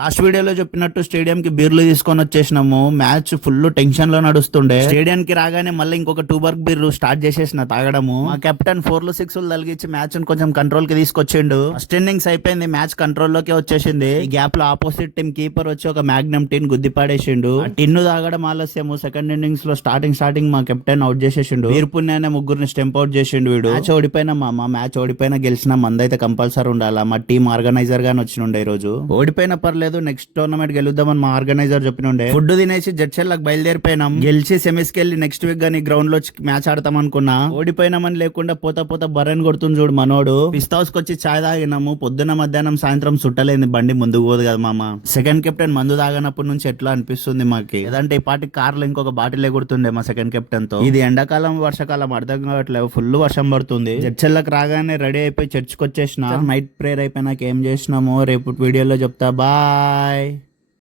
Last వీడియోలో చెప్పినట్టు stadium కి బీర్లు తీసుకొని వచ్చేసినాము. మ్యాచ్ ఫుల్ టెన్షన్ లో నడుస్తుండే. స్టేడియం కి రాగానే మళ్ళీ ఇంకొక 2 బర్గ్ బీర్లు స్టార్ట్ చేసేసిన తాగడము. మా కెప్టెన్ 4లు 6లు తలిగించి మ్యాచ్ కొంచెం కంట్రోల్ కి తీసుకొచ్చిండు. ఫస్ట్ ఇన్నింగ్స్ అయిపోయింది, మ్యాచ్ కంట్రోల్ లోకి వచ్చేసింది. ఈ గ్యాప్ లో ఆపోజిట్ టీం కీపర్ వచ్చి ఒక మ్యాగ్నమ్ టిన్ గుద్ది పాడేసిండు. టిన్ను తాగడం ఆలస్యము. సెకండ్ ఇన్నింగ్స్ లో స్టార్టింగ్ మా కెప్టెన్ అవుట్ చేసేసిండు. వీర్ పుణ్యాన్ని ముగ్గురిని స్టెంప్ అవుట్ చేసిండు. వీడు మ్యాచ్ ఓడిపోయినా మ్యాచ్ ఓడిపోయినా గెలిచినా మందైతే కంపల్సరీ ఉండాలా. మా టీం ఆర్గనైజర్ గాని వచ్చినుండే ఈ రోజు. ఓడిపోయిన పర్లేదు, నెక్స్ట్ టోర్నమెంట్ గెలుద్దామని మా ఆర్గనైజర్ చెప్పినుండే. ఫుడ్ తినేసి జడ్చెల్లకు బయలుదేరిపోయినాం. గెలిచి సెమీస్ కెళ్ళి నెక్స్ట్ వీక్ గానీ గ్రౌండ్ లో మ్యాచ్ ఆడతాం అనుకున్నా. ఓడిపోయినామని లేకుండా పోతా బర్రెన్ కొడుతుంది చూడు మనోడు. పిస్ట్ హౌస్ వచ్చి చాయ్ తాగినాము. పొద్దున్న మధ్యాహ్నం సాయంత్రం సుట్టలేని బండి ముందుకు పోదు కదా మామ. సెకండ్ కెప్టెన్ మందు తాగినప్పటి నుంచి ఎట్లా అనిపిస్తుంది మాకి. లేదంటే ఈ పాటి కార్లో ఇంకొక బాటిల్ ఎగురుతుండే మా సెకండ్ కెప్టెన్ తో. ఇది ఎండాకాలం వర్షాకాలం అర్థం కావట్లేదు, ఫుల్ వర్షం పడుతుంది. జడ్చెల్లకు రాగానే రెడీ అయిపోయి చర్చ్కి వచ్చేసిన. నైట్ ప్రేయర్ అయిపోయినాక ఏం చేసినామో రేపు వీడియోలో చెప్తా. బాయ్.